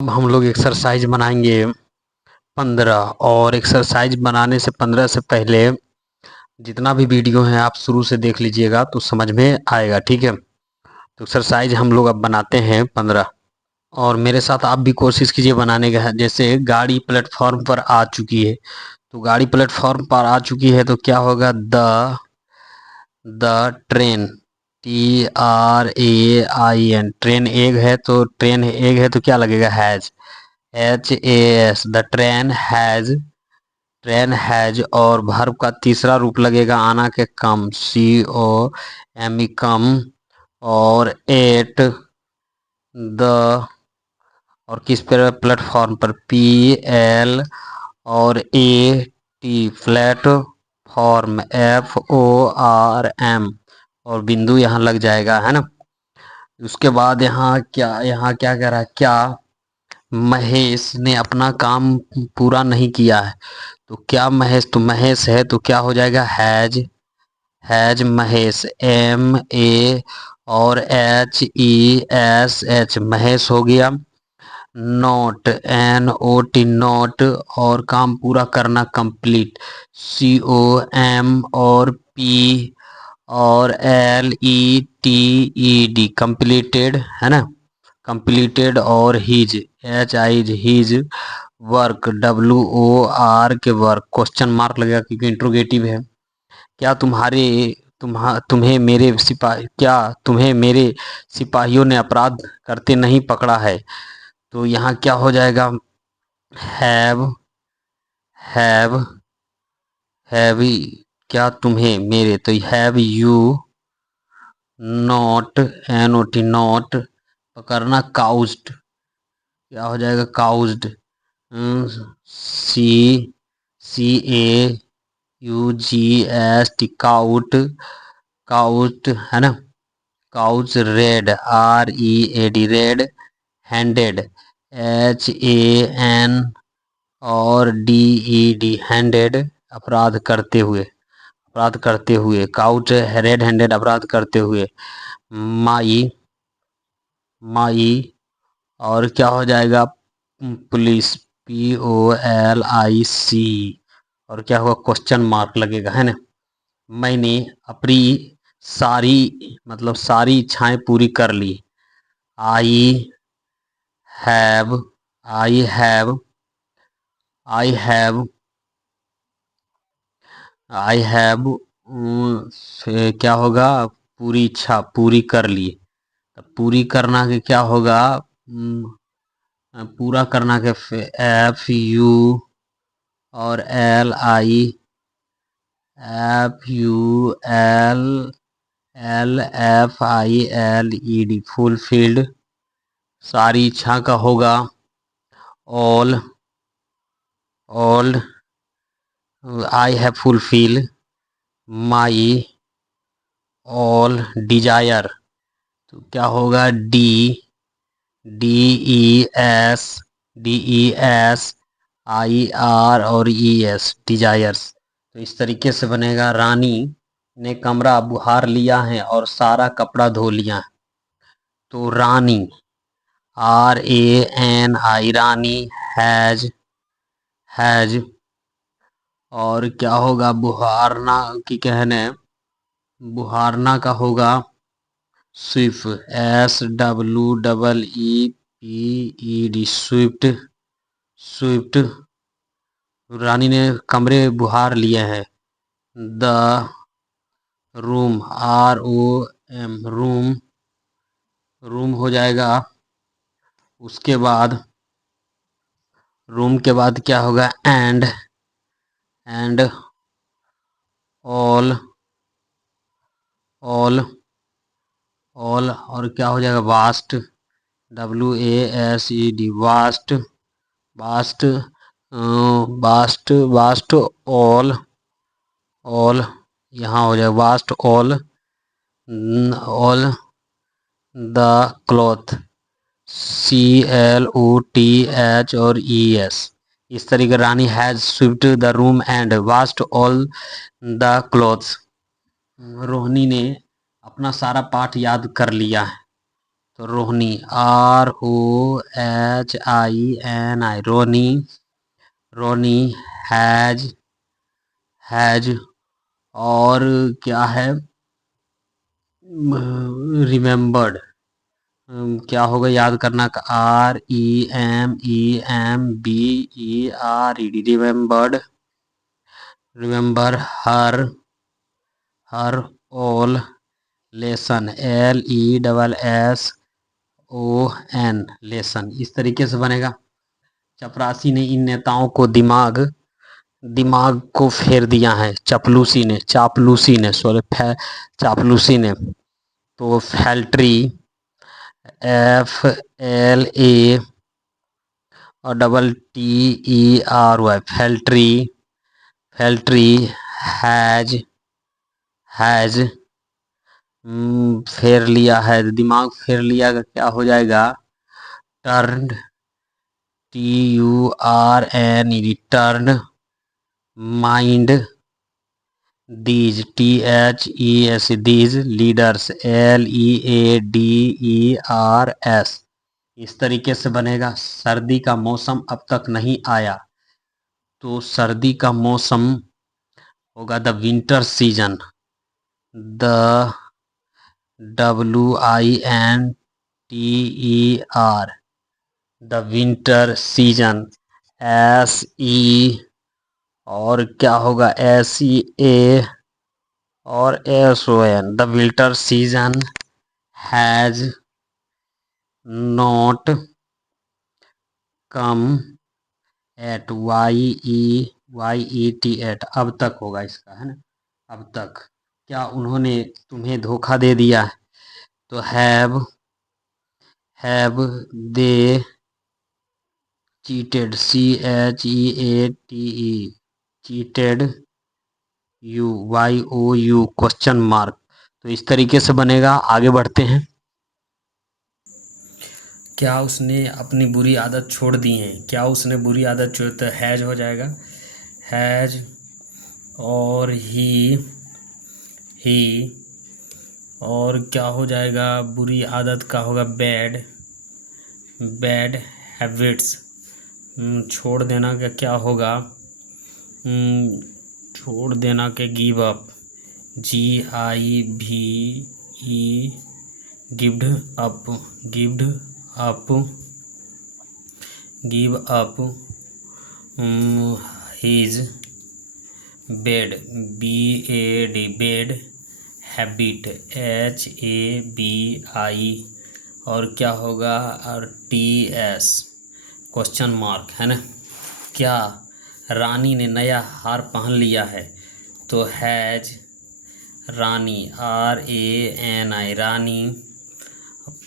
अब हम लोग एक्सरसाइज बनाएंगे 15। और एक्सरसाइज बनाने से 15 से पहले जितना भी वीडियो है आप शुरू से देख लीजिएगा तो समझ में आएगा। ठीक है, तो एक्सरसाइज हम लोग अब बनाते हैं 15। और मेरे साथ आप भी कोशिश कीजिए बनाने का। जैसे गाड़ी प्लेटफॉर्म पर आ चुकी है, तो गाड़ी प्लेटफॉर्म पर आ चुकी है तो क्या होगा? The train, TRAIN, train egg है तो क्या लगेगा? Has, HAS, the train has. और वर्ब का तीसरा रूप लगेगा आना के कम, COME, कम। और एट द, और किस पर? प्लेटफॉर्म पर, PL और AT, प्लेटफॉर्म, FORM। और बिंदु यहाँ लग जाएगा, है ना। उसके बाद यहाँ क्या कह रहा है? क्या महेश ने अपना काम पूरा नहीं किया है? तो क्या महेश, तो महेश है तो क्या हो जाएगा? हैज महेश, MA और HESH, महेश हो गया। Note, NOT, note. और काम पूरा करना, कंप्लीट, COM और P और LETED, कंप्लीटेड, है ना। कंप्लीटेड। और हीज वर्क, WOR के वर्क, क्वेश्चन मार्क लगेगा क्योंकि इंट्रोगेटिव है। क्या तुम्हें मेरे सिपाहियों ने अपराध करते नहीं पकड़ा है? तो यहाँ क्या हो जाएगा? हैव हैव हैव क्या तुम्हें मेरे, तो have you not, NOT, not. पकड़ना, काउज्ड, क्या हो जाएगा? काउज्ड, CAUGST, काउट, है ना। Couch, red, READ, red. Handed, HAN और DED, हैंडेड, अपराध करते हुए। काउट, रेड हैंडेड, अपराध करते हुए। माई, और क्या हो जाएगा? Police, POLIC। और क्या होगा? क्वेश्चन मार्क लगेगा, है ना। मैंने अपनी सारी इच्छाएं पूरी कर ली। I have I have I have I have क्या होगा? पूरी इच्छा पूरी कर ली। पूरी करना के क्या होगा? पूरा करना के FU और FULFILED, फुलफिल्ड। सारी इच्छा का होगा all I have fulfil my all desire. तो क्या होगा? DESIR और ES, डिजायर्स। तो इस तरीके से बनेगा। रानी ने कमरा बुहार लिया है और सारा कपड़ा धो लिया। तो रानी, RANI, रानी हैज। और क्या होगा? बुहारना की कहने, बुहारना का होगा स्विफ्ट, SWEEPED, स्विफ्ट। रानी ने कमरे बुहार लिए हैं। द रूम, ROM, रूम हो जाएगा। उसके बाद रूम के बाद क्या होगा? एंड ऑल ऑल और क्या हो जाएगा? Waste, WASED, waste, waste, waste all यहाँ हो जाएगा। Waste all the cloth, CLOTH और ES। इस तरीके Rani has swept the room and waste all the clothes. Rohini ने अपना सारा पाठ याद कर लिया है। तो रोहिणी, ROHINI, रोहिणी। रोहिणी हैज और क्या है, रिमेम्बर्ड, क्या होगा याद करना का, REMEMBERED, रिमेम्बर्ड। रिमेम्बर हर ऑल लेसन, LESSON, लेसन। इस तरीके से बनेगा। चपरासी ने इन नेताओं को दिमाग को फेर दिया है। चापलूसी ने तो फैल्ट्री, FLA और TTERY, फैल्ट्री हैज फेर लिया है, दिमाग फेर लिया का क्या हो जाएगा, turned, turned mind these leaders, LEADERS। इस तरीके से बनेगा। सर्दी का मौसम अब तक नहीं आया, तो सर्दी का मौसम होगा the winter season, the WINTER, the winter season. SE और क्या होगा, SEA और SON, the winter season has not come at, YET, अब तक होगा इसका, है ना। अब तक क्या उन्होंने तुम्हें धोखा दे दिया है, तो have they cheated, CHEATE, cheated YOU, question mark. तो इस तरीके से बनेगा। आगे बढ़ते हैं। क्या उसने अपनी बुरी आदत छोड़ दी है, क्या उसने बुरी आदत छोड़, तो हैज हो जाएगा, हैज। और ही और क्या हो जाएगा, बुरी आदत का होगा बैड हैबिट्स। छोड़ देना का क्या होगा, छोड़ देना के give up, GIVE, gived up, give up his bad, BAD, habit, HABI। और क्या होगा, और TS, क्वेश्चन मार्क, है ना। क्या रानी ने नया हार पहन लिया है, तो हैज रानी, RANI, रानी।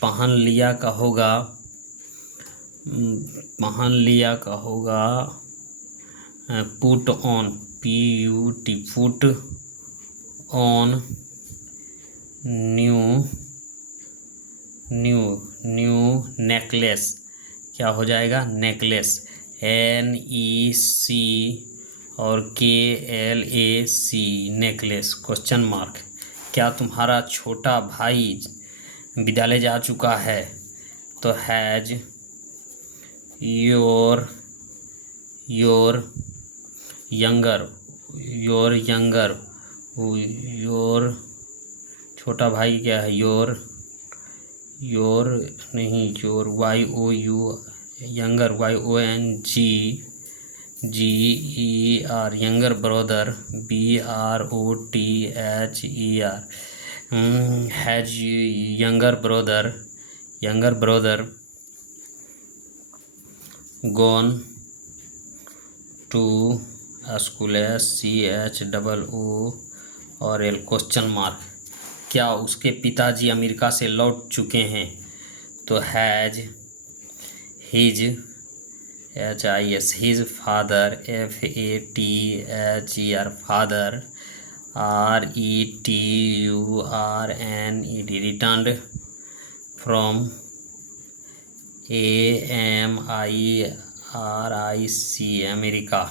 पहन लिया का होगा, put on, PUT, put on new necklace, क्या हो जाएगा, नेकलेस, NEC और KLAC, नेकलेस, क्वेश्चन मार्क। क्या तुम्हारा छोटा भाई विद्यालय जा चुका है, तो हैज योर यंगर, छोटा भाई क्या है, योर नहीं, your YOU, younger, YONGER, younger brother, BROTHER, has younger brother gone to school, SCHOO और L, क्वेश्चन मार्क। क्या उसके पिताजी अमेरिका से लौट चुके हैं, तो has his, HIS, his father, FATHER, father, RETURNED, returned from, AMERIC, America.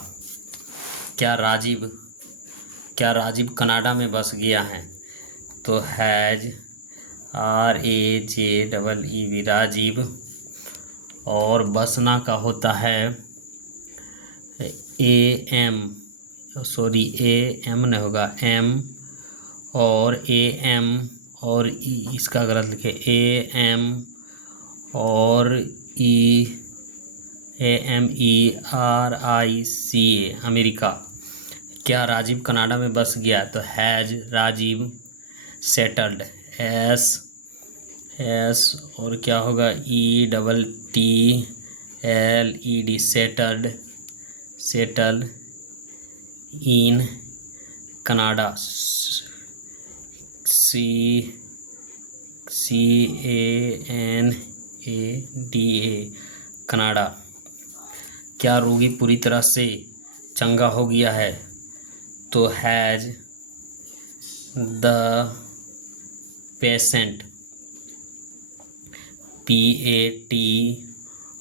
क्या राजीव कनाडा में बस गया है, तो हैज RAJEE राजीव। और बसना का होता है AM, सॉरी AM नहीं होगा, M और AM और E, इसका गलत लिखे, AM और AMERICA, अमेरिका। क्या राजीव कनाडा में बस गया? तो हैज राजीव सेटल्ड, एस और क्या होगा, ETTLED, settled in Canada, CANADA, Canada. क्या रोगी पूरी तरह से चंगा हो गया है? तो हैज द पेशेंट, PAT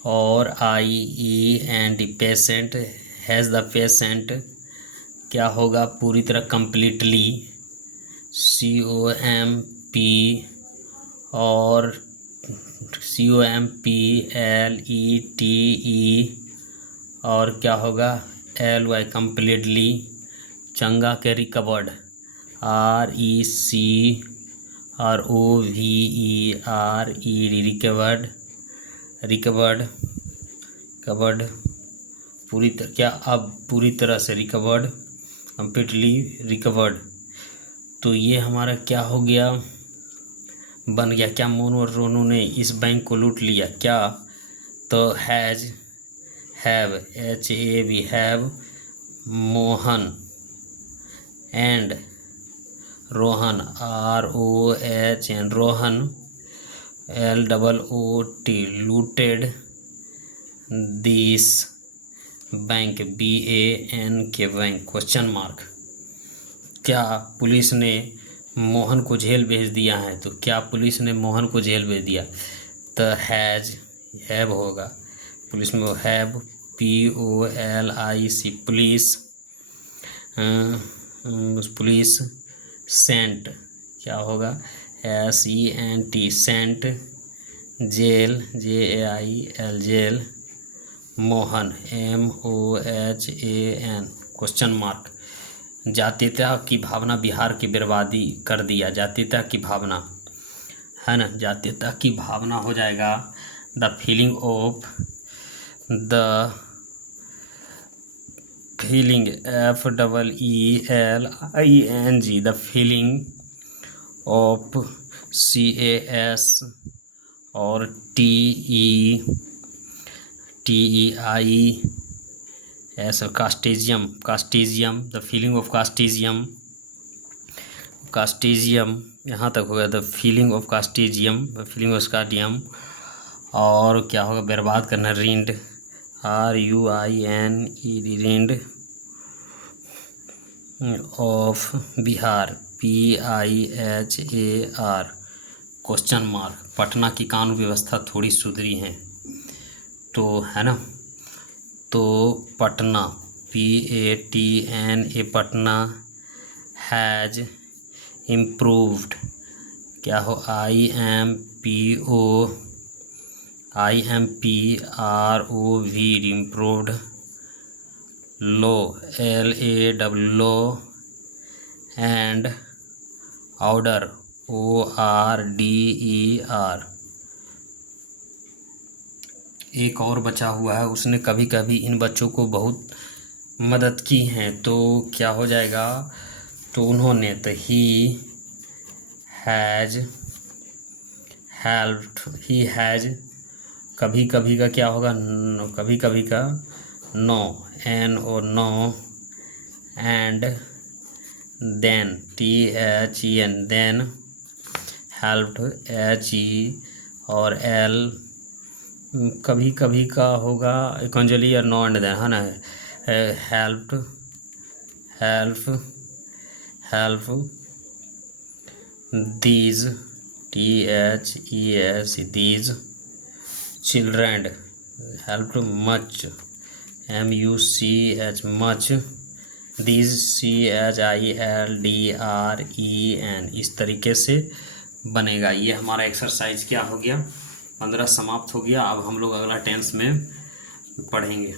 और IENT, patient, has the patient क्या होगा पूरी तरह, कंप्लीटली, COMP और COMPLETE और क्या होगा, LY, कंप्लीटली, चंगा के रिकवर्ड, RECOVERED, रिकवर्ड पूरी तरह, क्या अब पूरी तरह से रिकवर्ड, कंप्लीटली रिकवर्ड। तो ये हमारा क्या हो गया, बन गया। क्या मोनू और रोनू ने इस बैंक को लूट लिया? क्या? तो have, HAV, have Mohan and Rohan, ROHN, Rohan, LOOT, looted this bank, BANK, bank, question mark. क्या पुलिस ने मोहन को जेल भेज दिया है? तो क्या पुलिस ने मोहन को जेल भेज दिया? तो हैव होगा, पुलिस में have, POLIC, police, police sent, क्या होगा, SENT, sent, jail, JAIL, jail, Mohan, MOHAN, question mark. जातीयता की भावना बिहार की बर्बादी कर दिया, जातीयता की भावना है ना, जातीयता की भावना हो जाएगा the feeling of, FEELING, the feeling of, CAS और TEIS, कास्टेजियम, द फीलिंग ऑफ कास्टेजियम, यहाँ तक हो गया, द फीलिंग ऑफ कास्टेजियम, द फीलिंग ऑफ कास्टेजियम। और क्या होगा, बर्बाद करना, ruined, RUINED, ruined of Bihar, PIHAR, question mark. Patna की कानून व्यवस्था थोड़ी सुधरी है, तो है ना, तो Patna, PATNA, Patna, has improved, क्या हो, IMPROV, improved, low, LAW, low and order, ORDER। एक और बचा हुआ है, उसने कभी कभी इन बच्चों को बहुत मदद की है, तो क्या हो जाएगा, तो उन्होंने, तो ही हैज़ हेल्प्ड, ही हैज़, कभी कभी का क्या होगा, कभी कभी का no, NO, no, and then, THEN, then, helped, HE और L, कभी कभी का होगा कंजली और नो एंड देन, है ना, help these, THES, these children, help much, MUCH, much, these, CHILDREN। इस तरीके से बनेगा। ये हमारा एक्सरसाइज क्या हो गया, 15 समाप्त हो गया। अब हम लोग अगला टेंस में पढ़ेंगे।